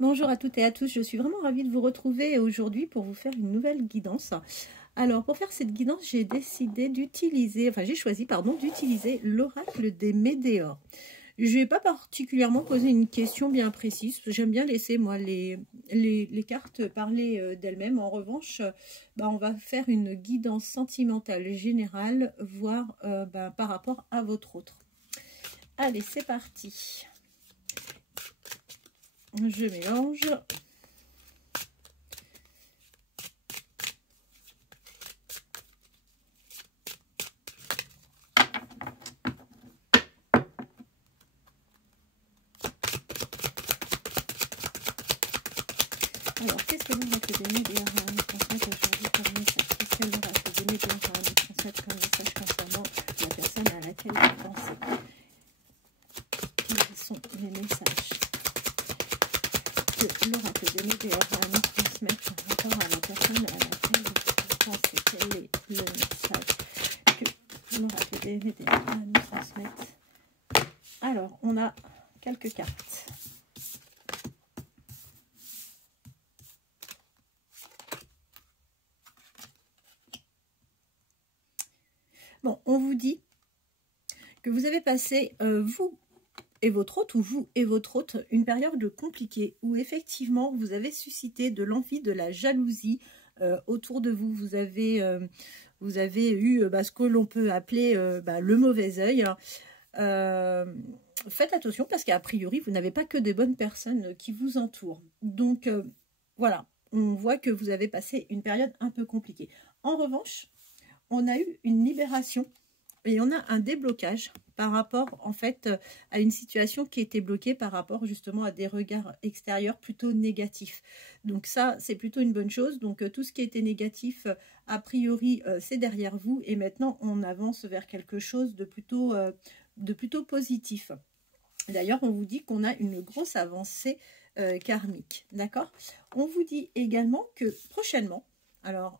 Bonjour à toutes et à tous, je suis vraiment ravie de vous retrouver aujourd'hui pour vous faire une nouvelle guidance. Alors pour faire cette guidance, j'ai décidé d'utiliser, j'ai choisi d'utiliser l'oracle des Médéors. Je ne vais pas particulièrement poser une question bien précise, j'aime bien laisser moi les cartes parler d'elles-mêmes. En revanche, on va faire une guidance sentimentale générale, voire par rapport à votre autre. Allez, c'est parti. Je mélange. Alors, qu'est-ce que l'oracle des Médéors va nous transmettre aujourd'hui comme message? Qu'est-ce que l'oracle des Médéors va nous transmettre comme message concernant la personne à laquelle vous pensez? Quels sont les messages que l'oracle des Médéors va nous transmettre par rapport à la personne à laquelle vous pensez? Quel est le message que l'oracle des Médéors va nous transmettre? Alors, on a quelques cartes. Bon, on vous dit que vous avez passé, vous et votre hôte, ou vous et votre hôte, une période compliquée où effectivement vous avez suscité de l'envie, de la jalousie autour de vous. Vous avez eu ce que l'on peut appeler le mauvais œil. Faites attention parce qu'a priori, vous n'avez pas que des bonnes personnes qui vous entourent. Donc voilà, on voit que vous avez passé une période un peu compliquée. En revanche, on a eu une libération et on a un déblocage par rapport en fait à une situation qui était bloquée par rapport justement à des regards extérieurs plutôt négatifs. Donc ça, c'est plutôt une bonne chose. Donc tout ce qui était négatif, a priori, c'est derrière vous et maintenant on avance vers quelque chose de plutôt positif. D'ailleurs, on vous dit qu'on a une grosse avancée karmique, d'accord? On vous dit également que prochainement, alors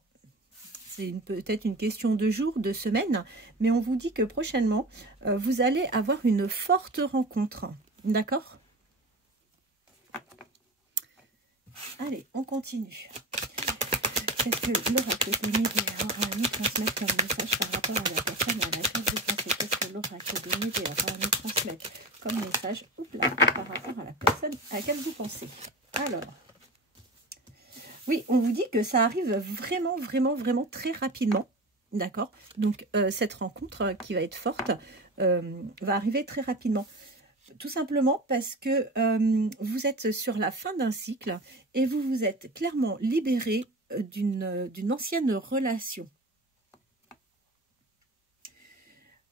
c'est peut-être une question de jours, de semaines, mais on vous dit que prochainement, vous allez avoir une forte rencontre. D'accord? Allez, on continue. Qu'est-ce que l'oracle des Médéors va nous transmettre comme message par rapport à la personne à laquelle vous pensez? Qu'est-ce que l'oracle des Médéors va nous transmettre comme message par rapport à la personne à laquelle vous pensez? Alors, oui, on vous dit que ça arrive vraiment, vraiment, vraiment très rapidement. D'accord? Donc, cette rencontre qui va être forte va arriver très rapidement. Tout simplement parce que vous êtes sur la fin d'un cycle et vous vous êtes clairement libéré d'une ancienne relation.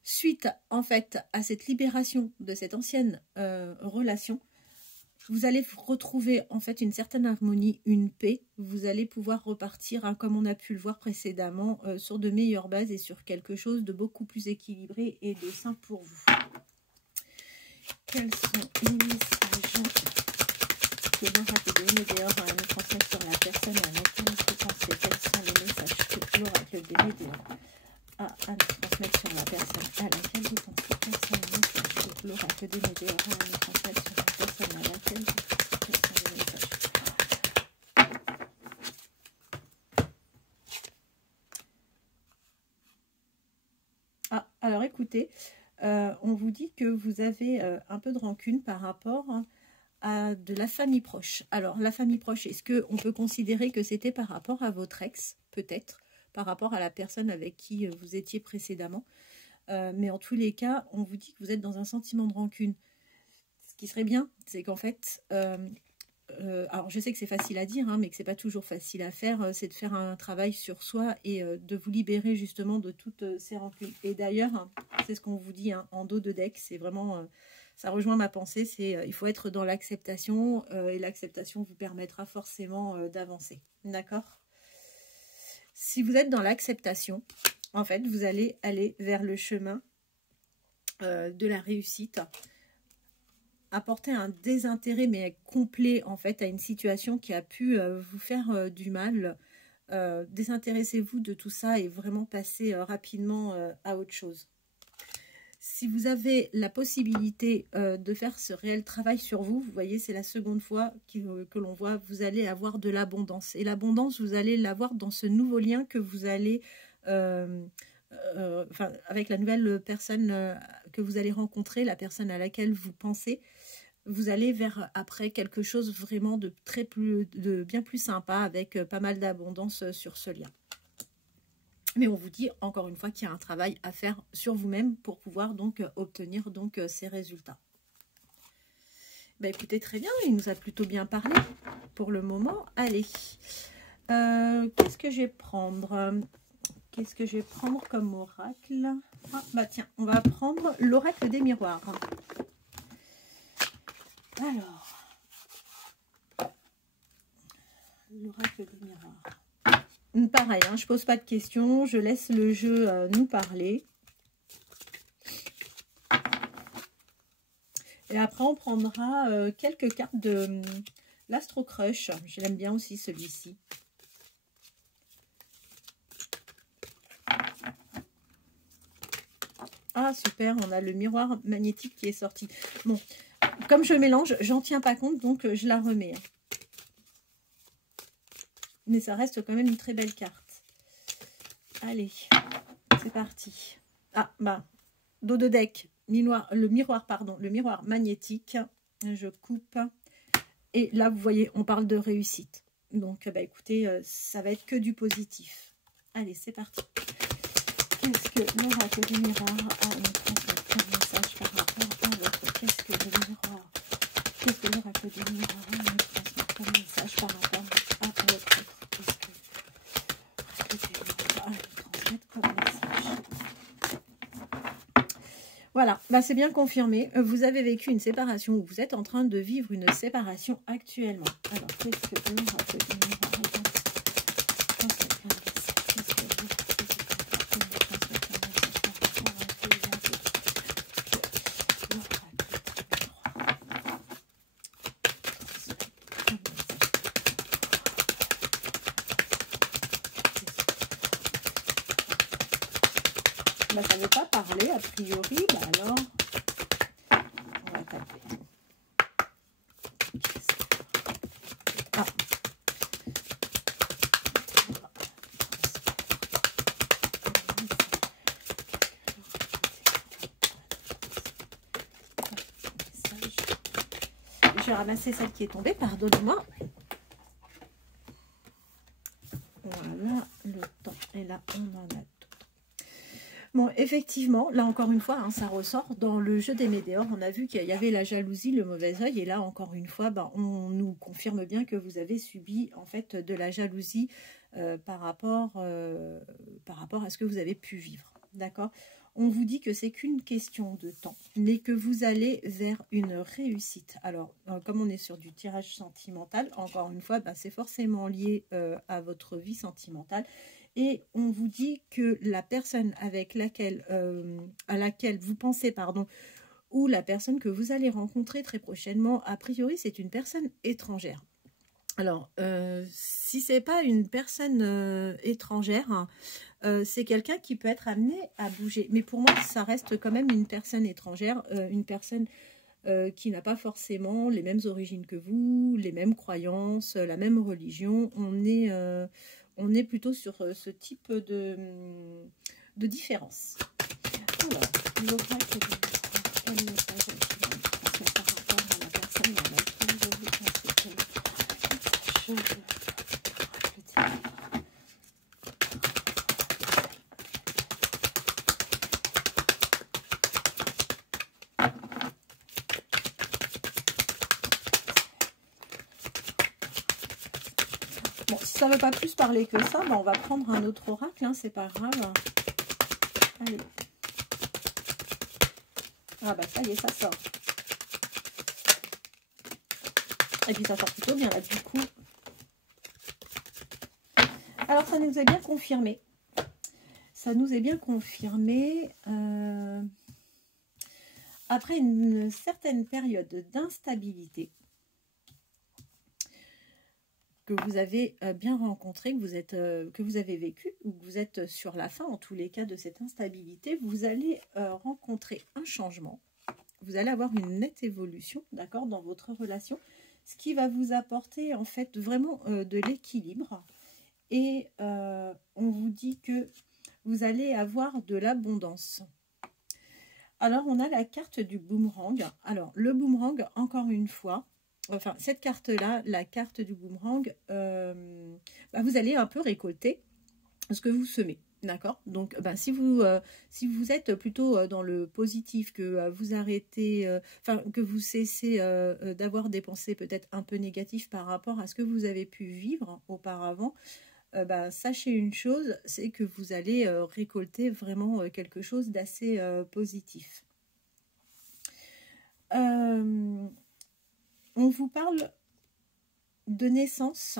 Suite, en fait, à cette libération de cette ancienne relation, vous allez retrouver en fait une certaine harmonie, une paix. Vous allez pouvoir repartir, comme on a pu le voir précédemment, sur de meilleures bases et sur quelque chose de beaucoup plus équilibré et de sain pour vous. Quels sont les messages que l'oracle des Médéors va nous transmettre sur la personne à laquelle vous pensez? Quels sont les messages que l'oracle des Médéors a à nous transmettre sur la personne à laquelle vous pensez? Quels sont les messages que l'oracle des Médéors a à nous transmettre sur la personne à laquelle vous pensez? Quels sont les messages? Ah, alors écoutez, on vous dit que vous avez un peu de rancune par rapport à de la famille proche. Alors, la famille proche, est-ce qu'on peut considérer que c'était par rapport à votre ex? Peut-être, par rapport à la personne avec qui vous étiez précédemment. Mais en tous les cas, on vous dit que vous êtes dans un sentiment de rancune. Ce qui serait bien, c'est qu'en fait... alors je sais que c'est facile à dire, mais que c'est pas toujours facile à faire, c'est de faire un travail sur soi et de vous libérer justement de toutes ces rancunes. Et d'ailleurs, c'est ce qu'on vous dit en dos de deck, c'est vraiment, ça rejoint ma pensée, c'est il faut être dans l'acceptation et l'acceptation vous permettra forcément d'avancer. D'accord? Si vous êtes dans l'acceptation, en fait, vous allez aller vers le chemin de la réussite. Apporter un désintérêt mais complet en fait à une situation qui a pu vous faire du mal. Désintéressez-vous de tout ça et vraiment passer rapidement à autre chose. si vous avez la possibilité de faire ce réel travail sur vous, vous voyez, c'est la seconde fois que l'on voit, vous allez avoir de l'abondance. Et l'abondance, vous allez l'avoir dans ce nouveau lien que vous allez, enfin, avec la nouvelle personne que vous allez rencontrer, la personne à laquelle vous pensez. Vous allez vers après quelque chose vraiment de bien plus sympa, avec pas mal d'abondance sur ce lien. Mais on vous dit encore une fois qu'il y a un travail à faire sur vous-même pour pouvoir donc obtenir donc ces résultats. Bah écoutez, très bien, il nous a plutôt bien parlé pour le moment. Allez, qu'est-ce que je vais prendre? Qu'est-ce que je vais prendre comme oracle? Ah bah tiens, on va prendre l'oracle des miroirs. Alors, l'oracle des miroirs. Pareil, hein, je pose pas de questions, je laisse le jeu nous parler. Et après, on prendra quelques cartes de l'Astro Crush. Je l'aime bien aussi, celui-ci. Ah, super, on a le miroir magnétique qui est sorti. Bon, comme je mélange, j'en tiens pas compte, donc je la remets. Mais ça reste quand même une très belle carte. Allez, c'est parti. Ah, bah, dos de deck, le miroir magnétique. Je coupe. Et là, vous voyez, on parle de réussite. Donc, bah, écoutez, ça va être que du positif. Allez, c'est parti. Qu'est-ce que l'oracle du miroir a à nous transmettre comme message par rapport à votre... Qu'est-ce que l'oracle du miroir a à nous transmettre comme message par rapport à votre... Voilà, bah c'est bien confirmé. Vous avez vécu une séparation ou vous êtes en train de vivre une séparation actuellement. Alors, qu'est-ce que l'oracle du miroir bah, ça ne veut pas parler, a priori. Bah alors, on va taper. Ah. Je vais ramasser celle qui est tombée, pardonnez-moi. Voilà, le temps. Et là, on en a d'autres. Bon, effectivement, là encore une fois, hein, ça ressort dans le jeu des météores. On a vu qu'il y avait la jalousie, le mauvais œil. Et là, encore une fois, ben, on nous confirme bien que vous avez subi en fait de la jalousie par rapport à ce que vous avez pu vivre. D'accord ? On vous dit que c'est qu'une question de temps, mais que vous allez vers une réussite. Alors, comme on est sur du tirage sentimental, encore une fois, ben, c'est forcément lié à votre vie sentimentale. Et on vous dit que la personne avec laquelle, à laquelle vous pensez, pardon, ou la personne que vous allez rencontrer très prochainement, a priori, c'est une personne étrangère. Alors, si ce n'est pas une personne étrangère, hein, c'est quelqu'un qui peut être amené à bouger. Mais pour moi, ça reste quand même une personne étrangère, une personne qui n'a pas forcément les mêmes origines que vous, les mêmes croyances, la même religion. On est plutôt sur ce type de différence. Alors, l'oracle de quel message est-il par rapport à la personne à laquelle je vous conseille? Bon, si ça ne veut pas plus parler que ça, ben on va prendre un autre oracle, hein, c'est pas grave. Allez. Ah bah ça y est, ça sort. Et puis ça sort plutôt bien là du coup. Alors ça nous est bien confirmé. Ça nous est bien confirmé. Après une certaine période d'instabilité, que vous avez bien rencontré, que vous avez vécu, ou que vous êtes sur la fin, en tous les cas, de cette instabilité, vous allez rencontrer un changement. Vous allez avoir une nette évolution, d'accord, dans votre relation, ce qui va vous apporter, en fait, vraiment de l'équilibre. Et on vous dit que vous allez avoir de l'abondance. Alors, on a la carte du boomerang. Alors, le boomerang, encore une fois, enfin, cette carte-là, la carte du boomerang, vous allez un peu récolter ce que vous semez. D'accord? Donc, si vous êtes plutôt dans le positif, que vous arrêtez, que vous cessez d'avoir des pensées peut-être un peu négatives par rapport à ce que vous avez pu vivre auparavant, sachez une chose, c'est que vous allez récolter vraiment quelque chose d'assez positif. On vous parle de naissance.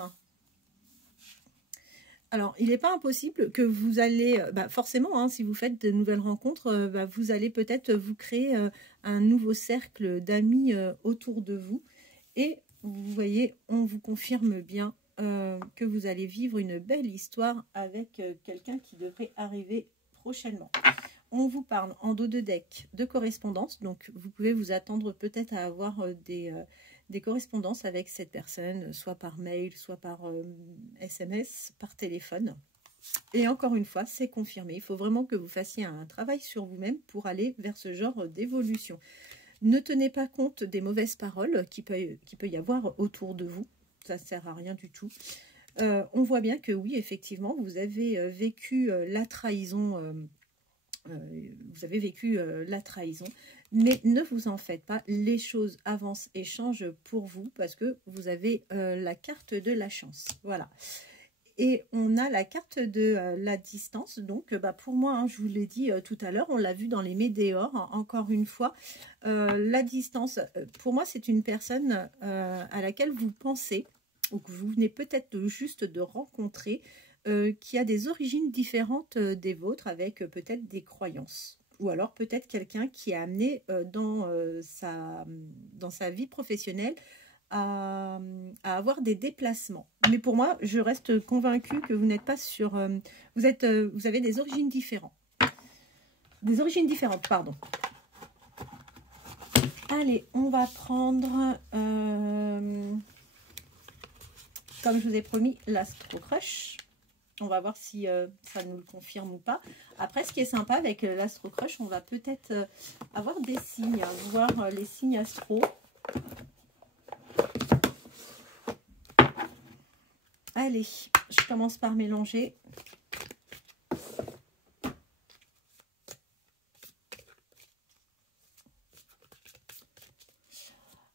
Alors, il n'est pas impossible que vous allez, forcément, hein, si vous faites de nouvelles rencontres, vous allez peut-être vous créer un nouveau cercle d'amis autour de vous. Et vous voyez, on vous confirme bien que vous allez vivre une belle histoire avec quelqu'un qui devrait arriver prochainement. On vous parle en dos de deck de correspondance, donc vous pouvez vous attendre peut-être à avoir des correspondances avec cette personne, soit par mail, soit par SMS, par téléphone. Et encore une fois, c'est confirmé. Il faut vraiment que vous fassiez un travail sur vous-même pour aller vers ce genre d'évolution. Ne tenez pas compte des mauvaises paroles qui peut y avoir autour de vous. Ça ne sert à rien du tout. On voit bien que oui, effectivement, vous avez vécu la trahison. La trahison. Mais ne vous en faites pas. Les choses avancent et changent pour vous parce que vous avez la carte de la chance. Voilà. Et on a la carte de la distance. Donc, pour moi, hein, je vous l'ai dit tout à l'heure, on l'a vu dans les météores, hein, encore une fois. La distance, pour moi, c'est une personne à laquelle vous pensez, ou que vous venez peut-être juste de rencontrer, qui a des origines différentes des vôtres, avec peut-être des croyances. Ou alors peut-être quelqu'un qui a amené dans sa vie professionnelle à avoir des déplacements. Mais pour moi, je reste convaincue que vous n'êtes pas sur... vous avez des origines différentes. Des origines différentes, pardon. Allez, on va prendre, comme je vous ai promis, l'Astro Crush. On va voir si ça nous le confirme ou pas. Après, ce qui est sympa avec l'Astro Crush, on va peut-être avoir des signes, voir les signes astro. Allez, je commence par mélanger.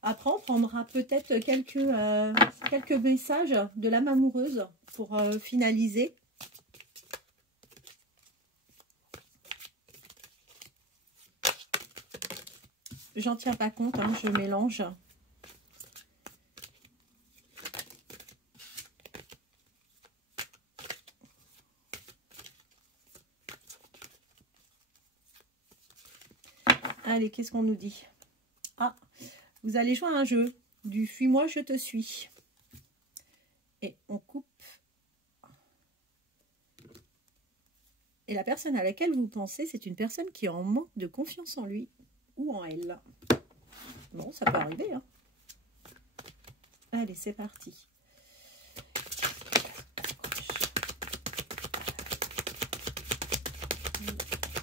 Après, on prendra peut-être quelques messages de l'âme amoureuse pour finaliser. J'en tiens pas compte, hein, je mélange. Allez, qu'est-ce qu'on nous dit? Ah, vous allez jouer à un jeu du fuis-moi, je te suis. Et on coupe. Et la personne à laquelle vous pensez, c'est une personne qui est en manque de confiance en lui ou en elle. Bon, ça peut arriver, hein. Allez, c'est parti.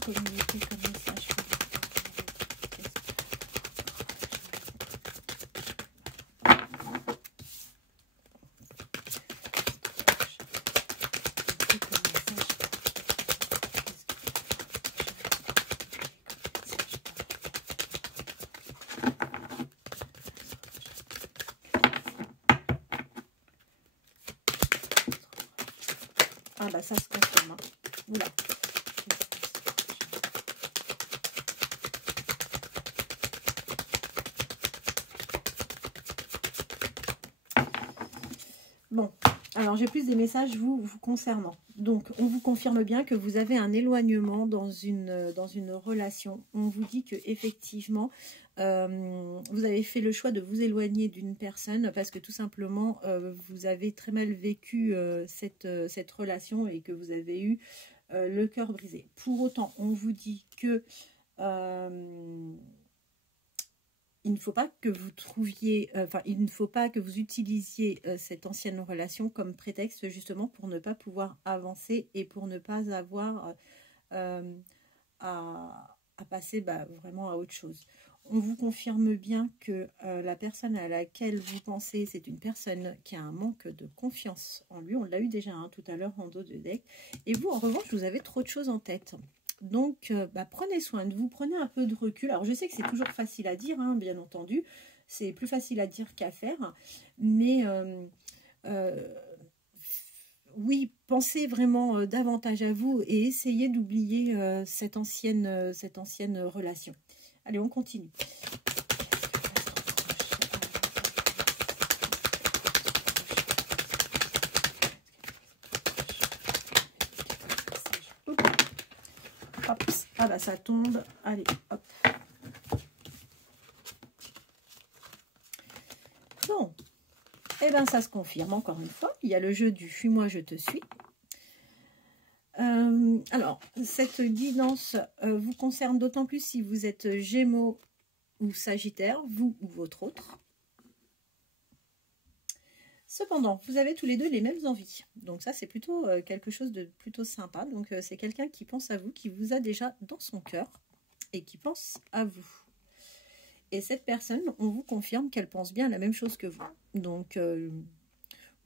Communiquer comme message. Ah bah ça se confirme. Hein. Oula. Bon, alors j'ai plus des messages vous concernant. Donc, on vous confirme bien que vous avez un éloignement dans une relation. On vous dit que effectivement, Vous avez fait le choix de vous éloigner d'une personne parce que tout simplement vous avez très mal vécu cette relation et que vous avez eu le cœur brisé. Pour autant, on vous dit que il ne faut pas que vous trouviez, il ne faut pas que vous utilisiez cette ancienne relation comme prétexte justement pour ne pas pouvoir avancer et pour ne pas avoir à passer vraiment à autre chose. On vous confirme bien que la personne à laquelle vous pensez, c'est une personne qui a un manque de confiance en lui. On l'a eu déjà tout à l'heure en dos de deck. Et vous, en revanche, vous avez trop de choses en tête. Donc, prenez soin de vous, prenez un peu de recul. Alors, je sais que c'est toujours facile à dire, bien entendu. C'est plus facile à dire qu'à faire. Mais oui, pensez vraiment davantage à vous et essayez d'oublier cette ancienne relation. Allez, on continue. Hop, ah bah ça tombe. Allez, hop. Bon, et bien ça se confirme encore une fois. Il y a le jeu du fuis-moi, je te suis. Alors, cette guidance vous concerne d'autant plus si vous êtes Gémeaux ou Sagittaire, vous ou votre autre. Cependant, vous avez tous les deux les mêmes envies. Donc ça, c'est plutôt quelque chose de plutôt sympa. Donc c'est quelqu'un qui pense à vous, qui vous a déjà dans son cœur et qui pense à vous. Et cette personne, on vous confirme qu'elle pense bien la même chose que vous. Donc,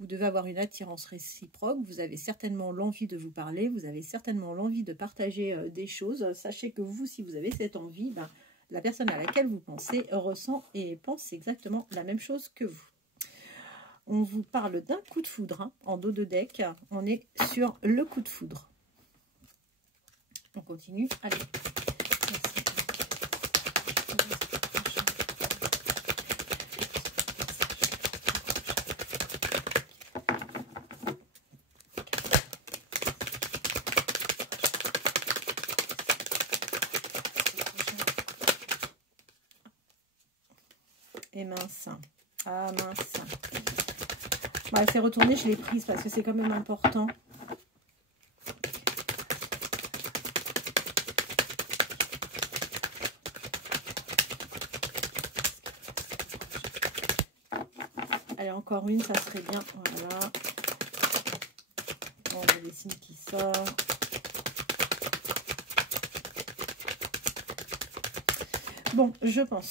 vous devez avoir une attirance réciproque. Vous avez certainement l'envie de vous parler. Vous avez certainement l'envie de partager des choses. Sachez que vous, si vous avez cette envie, la personne à laquelle vous pensez ressent et pense exactement la même chose que vous. On vous parle d'un coup de foudre en dos de deck. On est sur le coup de foudre. On continue. Allez. Et mince. Ah mince. Elle s'est retournée, je l'ai prise parce que c'est quand même important. Allez, encore une, ça serait bien. Voilà. On a des signes qui sortent. Bon, je pense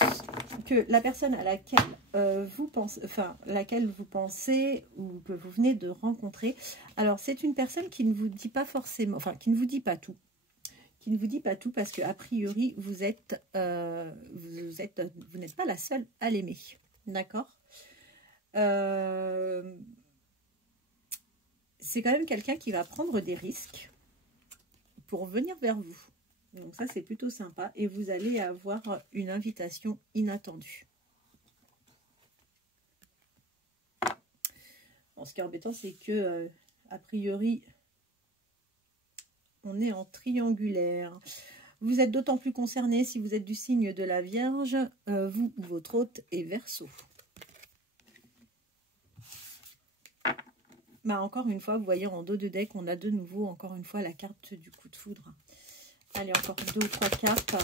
que la personne à laquelle vous pensez ou que vous venez de rencontrer, alors c'est une personne qui ne vous dit pas forcément, qui ne vous dit pas tout. Qui ne vous dit pas tout parce que a priori vous n'êtes pas la seule à l'aimer. D'accord. C'est quand même quelqu'un qui va prendre des risques pour venir vers vous. Donc ça, c'est plutôt sympa. Et vous allez avoir une invitation inattendue. Bon, ce qui est embêtant, c'est que, a priori, on est en triangulaire. Vous êtes d'autant plus concerné si vous êtes du signe de la Vierge, vous ou votre hôte est Verseau. Encore une fois, vous voyez en dos de deck, on a de nouveau, encore une fois, la carte du coup de foudre. Allez, encore 2 ou 3 cartes.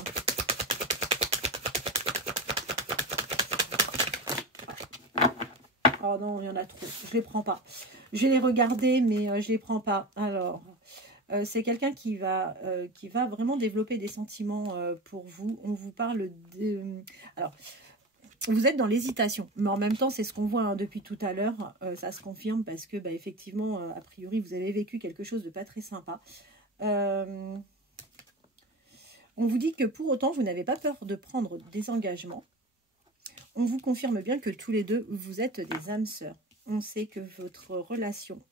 Oh non, il y en a trop. Je ne les prends pas. Je vais les regarder, mais je ne les prends pas. Alors, c'est quelqu'un qui va vraiment développer des sentiments pour vous. On vous parle de... Alors, vous êtes dans l'hésitation, mais en même temps, c'est ce qu'on voit depuis tout à l'heure. Ça se confirme parce que, effectivement, a priori, vous avez vécu quelque chose de pas très sympa. On vous dit que pour autant, vous n'avez pas peur de prendre des engagements. On vous confirme bien que tous les deux, vous êtes des âmes sœurs. On sait que votre relation,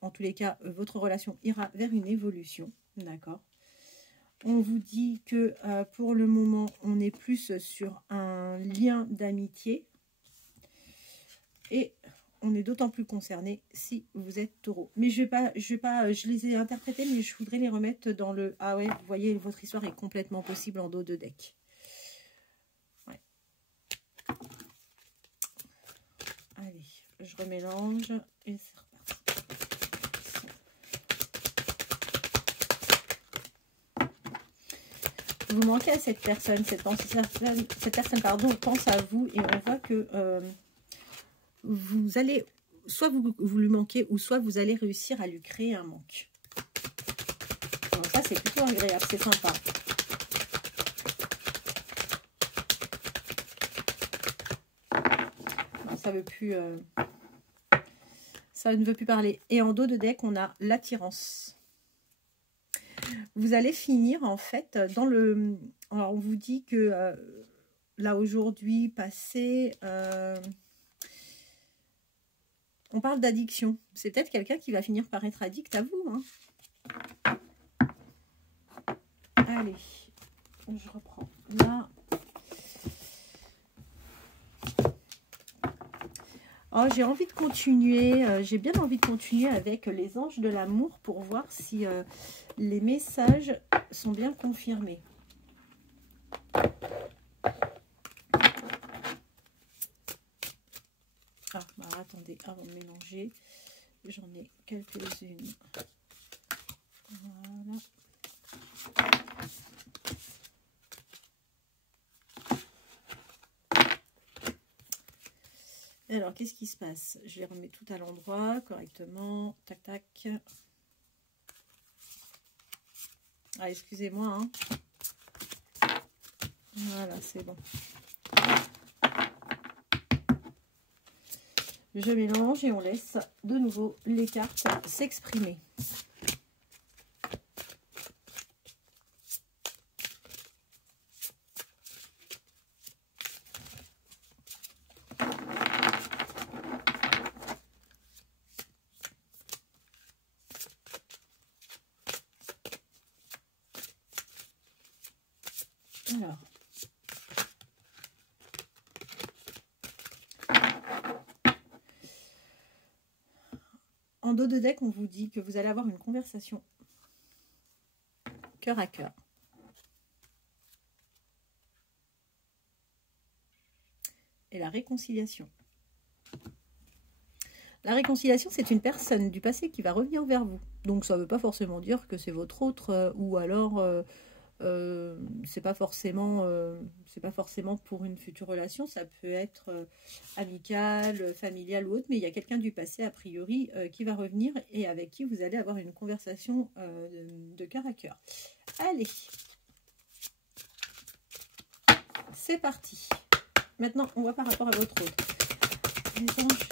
en tous les cas, votre relation ira vers une évolution. D'accord. On vous dit que pour le moment, on est plus sur un lien d'amitié. Et on est d'autant plus concerné si vous êtes taureau. Mais je les ai interprétés, mais je voudrais les remettre dans le... Ah ouais, vous voyez, votre histoire est complètement possible en dos de deck. je remélange et c'est reparti. Vous manquez à cette personne, cette personne pardon, pense à vous et on voit que vous allez, soit vous lui manquez ou soit vous allez réussir à lui créer un manque. Donc ça c'est plutôt agréable, c'est sympa. Non, ça veut plus, ça ne veut plus parler. Et en dos de deck on a l'attirance. Vous allez finir en fait dans le... Alors on vous dit que là aujourd'hui, passé... on parle d'addiction. C'est peut-être quelqu'un qui va finir par être addict à vous. Hein. Allez, je reprends. Là... Oh, j'ai envie de continuer, j'ai bien envie de continuer avec les anges de l'amour pour voir si les messages sont bien confirmés. Ah, bah, attendez, avant de mélanger, j'en ai quelques-unes. Voilà. Alors, qu'est-ce qui se passe? Je les remets tout à l'endroit, correctement. Tac, tac. Ah, excusez-moi. Hein. Voilà, c'est bon. Je mélange et on laisse de nouveau les cartes s'exprimer. Alors. En dos de deck, on vous dit que vous allez avoir une conversation cœur à cœur. Et la réconciliation. La réconciliation, c'est une personne du passé qui va revenir vers vous. Donc ça ne veut pas forcément dire que c'est votre autre ou alors c'est pas forcément pour une future relation, ça peut être amical, familial ou autre, mais il y a quelqu'un du passé a priori qui va revenir et avec qui vous allez avoir une conversation de cœur à cœur. Allez, c'est parti. Maintenant, on voit par rapport à votre autre. Les anges,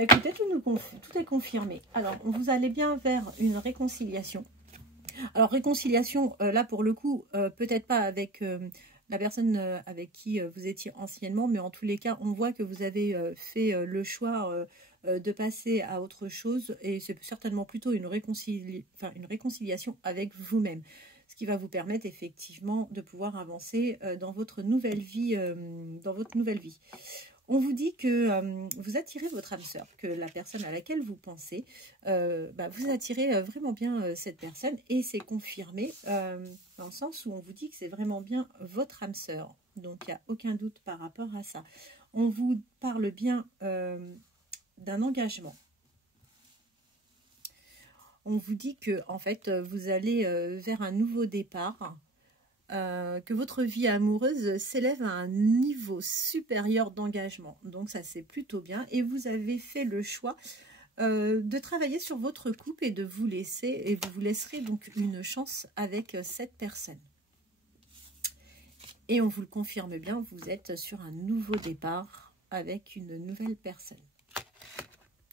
écoutez, tout est confirmé. Alors, vous allez bien vers une réconciliation. Alors, réconciliation, là, pour le coup, peut-être pas avec la personne avec qui vous étiez anciennement, mais en tous les cas, on voit que vous avez fait le choix de passer à autre chose, et c'est certainement plutôt une réconciliation avec vous-même, ce qui va vous permettre effectivement de pouvoir avancer dans votre nouvelle vie, On vous dit que vous attirez votre âme sœur, que la personne à laquelle vous pensez, vous attirez vraiment bien cette personne, et c'est confirmé dans le sens où on vous dit que c'est vraiment bien votre âme sœur. Donc il n'y a aucun doute par rapport à ça. On vous parle bien d'un engagement. On vous dit que en fait vous allez vers un nouveau départ. Que votre vie amoureuse s'élève à un niveau supérieur d'engagement. Donc ça c'est plutôt bien. Et vous avez fait le choix de travailler sur votre couple et de vous laisser, et vous vous laisserez donc une chance avec cette personne. Et on vous le confirme bien, vous êtes sur un nouveau départ avec une nouvelle personne.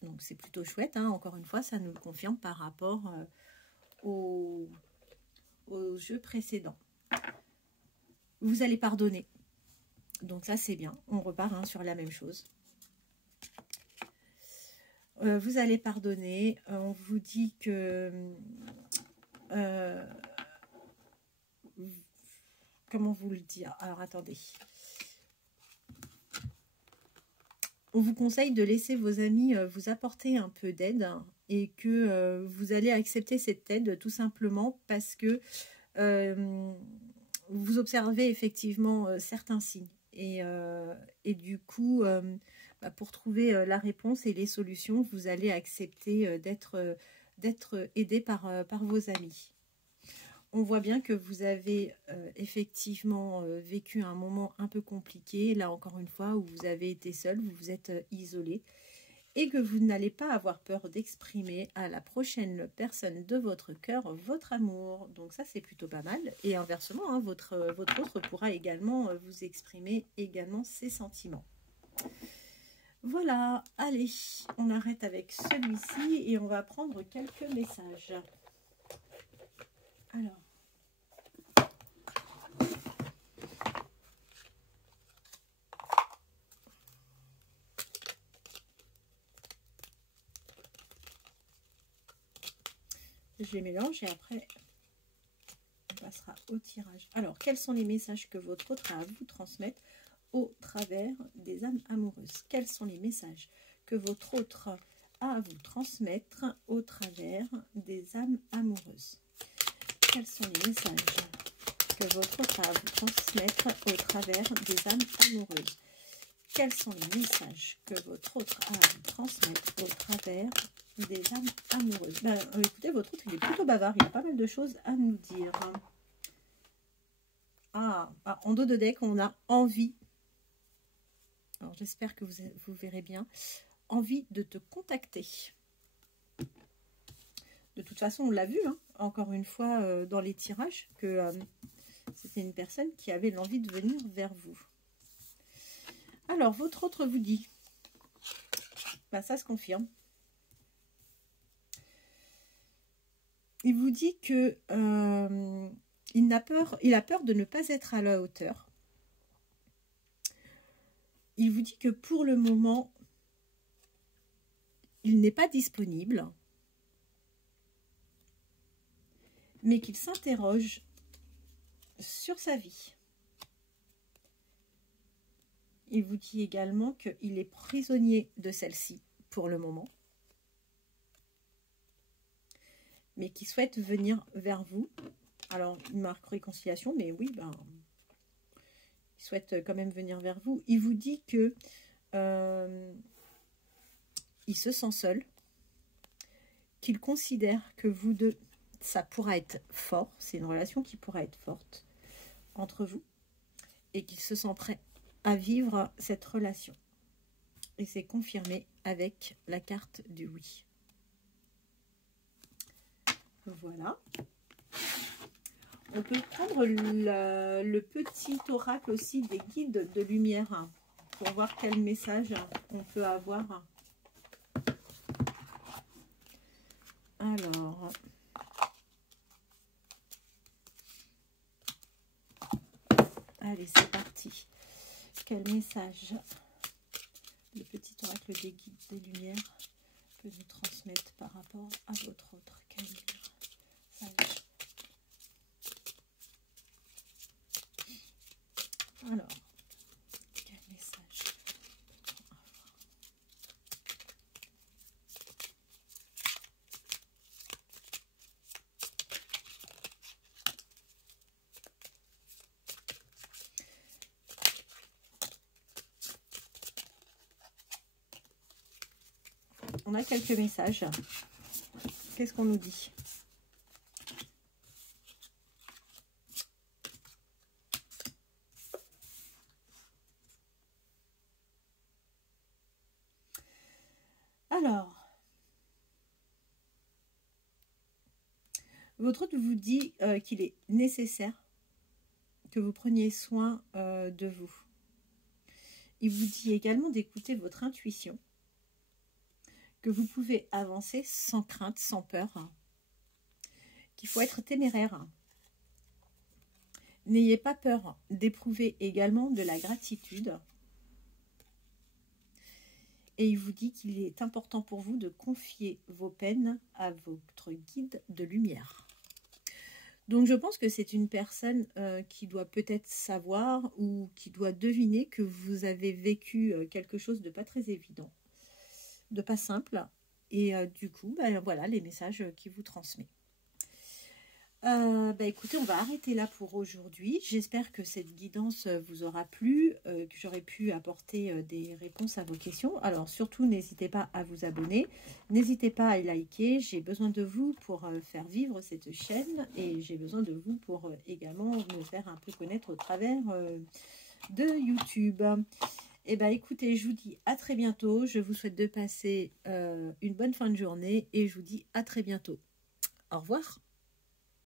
Donc c'est plutôt chouette, hein. Encore une fois, ça nous le confirme par rapport au jeu précédent. Vous allez pardonner. Donc ça c'est bien, on repart hein, sur la même chose. Vous allez pardonner, on vous dit que... comment vous le dire? Alors attendez. On vous conseille de laisser vos amis vous apporter un peu d'aide et que vous allez accepter cette aide tout simplement parce que vous observez effectivement certains signes. Et du coup, pour trouver la réponse et les solutions, vous allez accepter d'être aidé par vos amis. On voit bien que vous avez effectivement vécu un moment un peu compliqué, là encore une fois, où vous avez été seul, vous vous êtes isolé, et que vous n'allez pas avoir peur d'exprimer à la prochaine personne de votre cœur votre amour. Donc ça, c'est plutôt pas mal. Et inversement, hein, votre autre pourra également vous exprimer également ses sentiments. Voilà, allez, on arrête avec celui-ci et on va prendre quelques messages. Alors. Je les mélange et après, on passera au tirage. Alors, quels sont les messages que votre autre a à vous transmettre au travers des âmes amoureuses? Quels sont les messages que votre autre a à vous transmettre au travers des âmes amoureuses? Quels sont les messages que votre autre a à vous transmettre au travers des âmes amoureuses? Quels sont les messages que votre autre a à vous transmettre au travers des âmes amoureuses? Écoutez, votre autre, il est plutôt bavard. Il y a pas mal de choses à nous dire. En dos de deck, on a envie. Alors, j'espère que vous verrez bien. Envie de te contacter. De toute façon, on l'a vu, hein, encore une fois, dans les tirages, que c'était une personne qui avait l'envie de venir vers vous. Alors, votre autre vous dit, ça se confirme. Il vous dit que il a peur de ne pas être à la hauteur. Il vous dit que pour le moment, il n'est pas disponible, mais qu'il s'interroge sur sa vie. Il vous dit également qu'il est prisonnier de celle-ci pour le moment, mais qu'il souhaite venir vers vous. Alors, il marque réconciliation, mais oui, il souhaite quand même venir vers vous. Il vous dit que il se sent seul, qu'il considère que vous deux, ça pourra être fort, c'est une relation qui pourra être forte entre vous, et qu'il se sent prêt à vivre cette relation. Et c'est confirmé avec la carte du oui. Voilà. On peut prendre le petit oracle aussi des guides de lumière hein, pour voir quel message on peut avoir. Alors, allez, c'est parti. Quel message le petit oracle des guides des lumières peut nous transmettre par rapport à votre autre? Quel message? Alors, quel message peut-on avoir? On a quelques messages. Qu'est-ce qu'on nous dit? Alors, votre autre vous dit qu'il est nécessaire que vous preniez soin de vous. Il vous dit également d'écouter votre intuition, que vous pouvez avancer sans crainte, sans peur, qu'il faut être téméraire. N'ayez pas peur d'éprouver également de la gratitude. Et il vous dit qu'il est important pour vous de confier vos peines à votre guide de lumière. Donc je pense que c'est une personne qui doit peut-être savoir ou qui doit deviner que vous avez vécu quelque chose de pas très évident, de pas simple. Et du coup, ben, voilà les messages qu'il vous transmet. Écoutez, on va arrêter là pour aujourd'hui. J'espère que cette guidance vous aura plu, que j'aurai pu apporter des réponses à vos questions. Alors surtout, n'hésitez pas à vous abonner, n'hésitez pas à liker. J'ai besoin de vous pour faire vivre cette chaîne et j'ai besoin de vous pour également me faire un peu connaître au travers de YouTube. Et écoutez, je vous dis à très bientôt. Je vous souhaite de passer une bonne fin de journée et je vous dis à très bientôt. Au revoir.